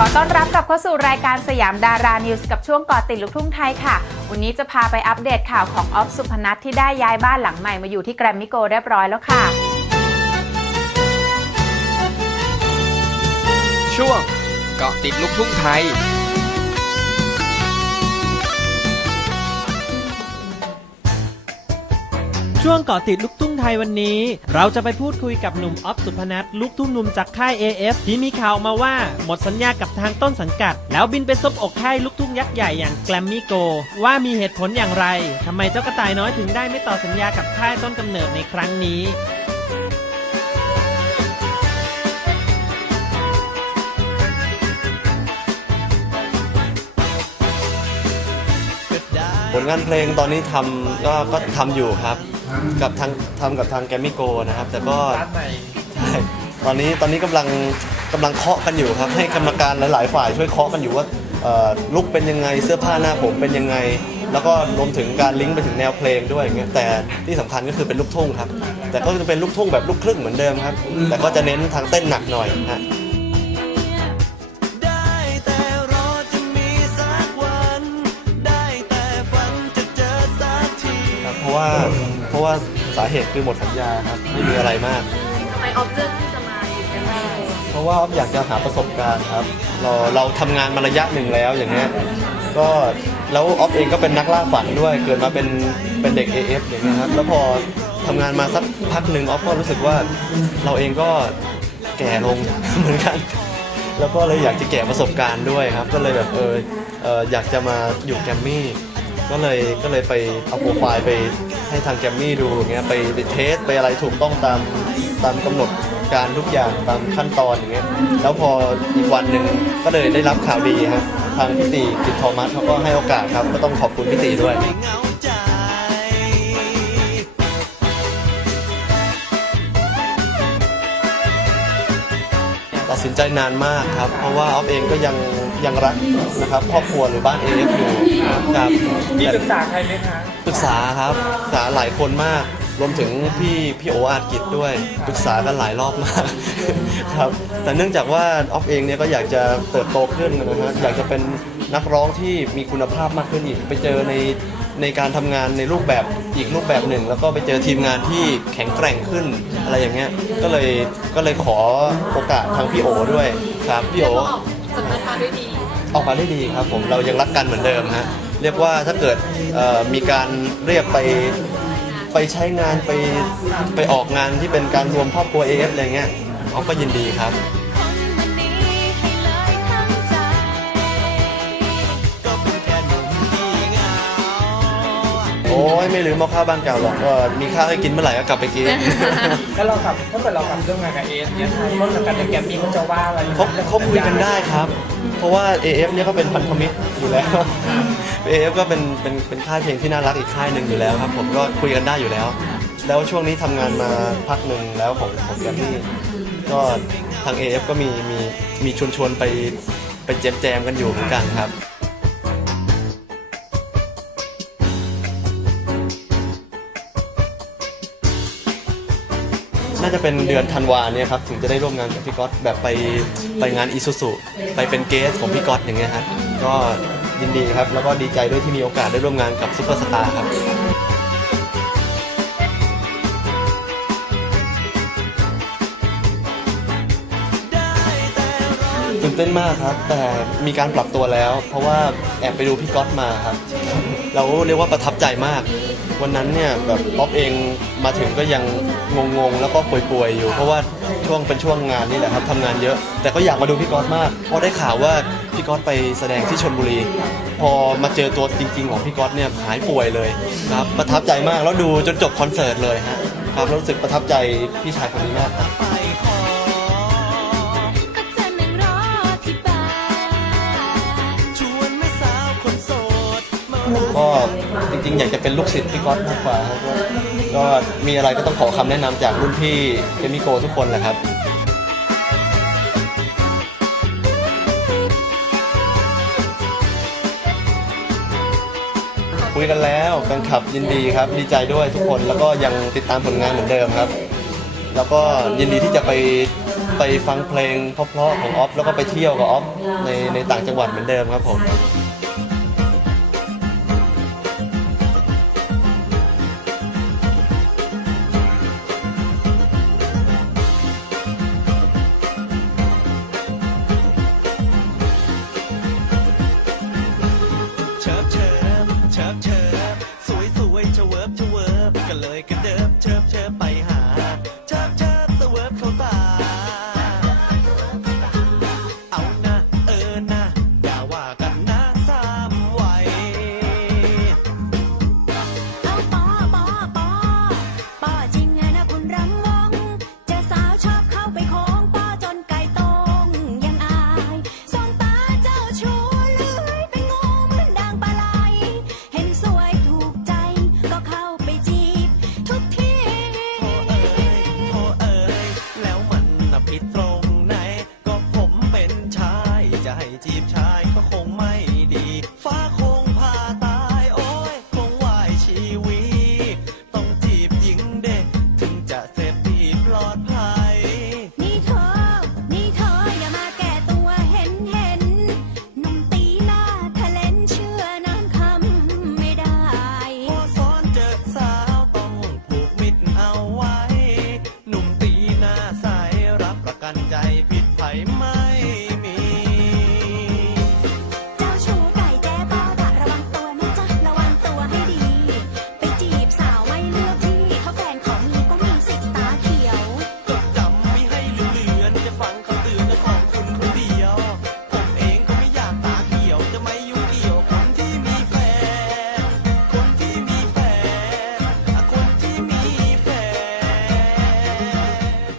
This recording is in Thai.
ขอต้อนรับกลับเข้าสู่รายการสยามดารานิวส์กับช่วงก่อติดลูกทุ่งไทยค่ะ วันนี้จะพาไปอัปเดตข่าวของออฟสุพนัทที่ได้ย้ายบ้านหลังใหม่มาอยู่ที่แกรมมิโกเรียบร้อยแล้วค่ะ ช่วงเกาะติดลูกทุ่งไทย ช่วงเกาะติดลูกทุ่งไทยวันนี้ เราจะไปพูดคุยกับหนุ่มออฟสุพนัทลูกทุ่งหนุ่มจากค่าย AF ที่มีข่าวมาว่า หมดสัญญากับทางต้นสังกัด แล้วบินไปซบอกค่ายลูกทุ่งยักษ์ใหญ่อย่างแกลมมี่โก ว่ามีเหตุผลอย่างไรทำไมเจ้ากระต่ายน้อยถึงได้ไม่ต่อสัญญากับค่ายต้นกำเนิดในครั้งนี้ผลงานเพลงตอนนี้ทำก็ก็ทำอยู่ครับ กับทางทำกับทางแกรมมี่โกนะครับ แต่ก็ใช่ตอนนี้ตอนนี้กำลังกำลังเคาะกันอยู่ครับ ให้กรรมการหลาย ๆ ฝ่ายช่วยเคาะกันอยู่ว่าเอ่อลุกเป็นยังไงเสื้อผ้าหน้าผมเป็นยังไง แล้วก็รวมถึงการลิงก์ไปถึงแนวเพลงด้วยอย่างเงี้ยแต่ที่สำคัญก็คือเป็นลูกทุ่งครับ แต่ก็จะเป็นลูกทุ่งแบบลูกครึ่งเหมือนเดิมครับ แต่ก็จะเน้นทางเต้นหนักหน่อยฮะ ว่า เพราะว่าสาเหตุคือหมดสัญญาครับ ไม่มีอะไรมาก ทำไมออฟเลือกที่จะมาอยู่แกรมมิโกเพราะว่าอ๊อฟอยากจะหาประสบการณ์ครับ เราเราทำงานมาระยะหนึ่งแล้วอย่างเงี้ย ก็แล้วออฟเองก็เป็นนักล่าฝันด้วย เกิดมาเป็นเป็นเด็ก AF อย่างเงี้ยครับ แล้วพอทำงานมาสักพักหนึ่งออฟก็รู้สึกว่าเราเองก็แก่ลง เหมือนกัน แล้วก็เลยอยากจะแก่ประสบการณ์ด้วยครับ ก็เลยแบบเออเอออยากจะมาอยู่แกรมมี่ ก็เลยก็เลยไปเอาโปรไฟล์ไปให้ทางแกรมมี่ดูอย่างเงี้ยไปไปเทสไปอะไรถูกต้องตามตามกำหนดการทุกอย่างตามขั้นตอนอย่างเงี้ยแล้วพออีกวันหนึ่งก็เลยได้รับข่าวดีครับทางพี่ตีกิตทอมัสเขาก็ให้โอกาสครับก็ต้องขอบคุณพี่ตีด้วย ตัดสินใจนานมากครับ เพราะว่าออฟเองก็ยัง ยังรักนะครับครอบครัวหรือบ้านเอฟอยู่ครับมีปรึกษาใครไหมคะปรึกษาครับปรึกษาหลายคนมาก รวมถึงพี่พี่โออาร์กิจด้วยปรึกษากันหลายรอบมากครับแต่เนื่องจากว่าออฟเองเนี่ยก็อยากจะเติบโตขึ้นนะฮะอยากจะเป็นนักร้องที่มีคุณภาพมากขึ้นอีกไปเจอในในการทำงานในรูปแบบอีกรูปแบบหนึ่ง แล้วก็ไปเจอทีมงานที่แข็งแกร่งขึ้นอะไรอย่างเงี้ยก็เลยก็เลยขอโอกาสทางพี่โอด้วยครับพี่โอสำนักมาด้วยดี ออกมาได้ดีครับผมเรายังรักกันเหมือนเดิมฮะเรียกว่าถ้าเกิดเอ่อมีการเรียกไปไปใช้งานไปไปออกงานที่เป็นการรวมครอบครัว AF อะไรเงี้ยเขาก็ยินดีครับ ไม่ลืมเอาข้าวบ้านเก่าหรอกก็มีข้าวให้กินเมื่อไหร่ก็กลับไปกินแล้วเรากลับถ้าเกิดเรากลับเรื่องงานกับเอสเนี่ยทางต้นสังกัดอย่างแกรมมี่เขาจะว่าอะไรไหมเขาเขาคุยกันได้ครับ เพราะว่า AF เนี่ยก็เป็นพันธมิตรอยู่แล้ว AF ก็เป็นเป็นเป็นค่ายเพลงที่น่ารักอีกค่ายหนึ่งอยู่แล้วครับ ผมก็คุยกันได้อยู่แล้ว แล้วช่วงนี้ทำงานมาพักหนึ่งแล้วของของแกรมมี่ก็ทาง AF ก็มีมีมีชวนชวนๆไปไปแจมแจมๆกันอยู่เหมือนกันครับ น่าจะเป็นเดือนธันวาเนี่ยครับถึงจะได้ร่วมงานกับพี่ก๊อตแบบไปไปงานอีซูซุไปเป็นเกสของพี่ก๊อตอย่างเงี้ยครับก็ยินดีครับ แล้วก็ดีใจด้วยที่มีโอกาสได้ร่วมงานกับซุปเปอร์สตาร์ครับตื่นเต้นมากครับ แต่มีการปรับตัวแล้ว เพราะว่าแอบไปดูพี่ก๊อตมาครับแล้วเรียกว่าประทับใจมาก วันนั้นเนี่ยแบบป๊อปเองมาถึงก็ยังงงๆ แล้วก็ป่วยๆอยู่ เพราะว่าช่วงเป็นช่วงงานนี่แหละครับทำงานเยอะ แต่ก็อยากมาดูพี่ก๊อตมากเพราะได้ข่าวว่าพี่ก๊อตไปแสดงที่ชนบุรี พอมาเจอตัวจริง ๆ ของพี่ก๊อตเนี่ยหายป่วยเลยครับประทับใจมากแล้วดูจนจบคอนเสิร์ตเลยฮะครับรู้สึกประทับใจพี่ชายคนนี้มากครับ ก็จริงๆ อยากจะเป็นลูกศิษย์พี่ก๊อตมากกว่าครับก็ก็มีอะไรก็ต้องขอคำแนะนำจากรุ่นพี่เจมิโกทุกคนแหละครับ คุยกันแล้วแฟนคลับยินดีครับ ดีใจด้วยทุกคนแล้วก็ยังติดตามผลงานเหมือนเดิมครับ แล้วก็ยินดีที่จะไปไปฟังเพลงเพราะๆของออฟแล้วก็ไปเที่ยวกับออฟในในต่างจังหวัดเหมือนเดิมครับผม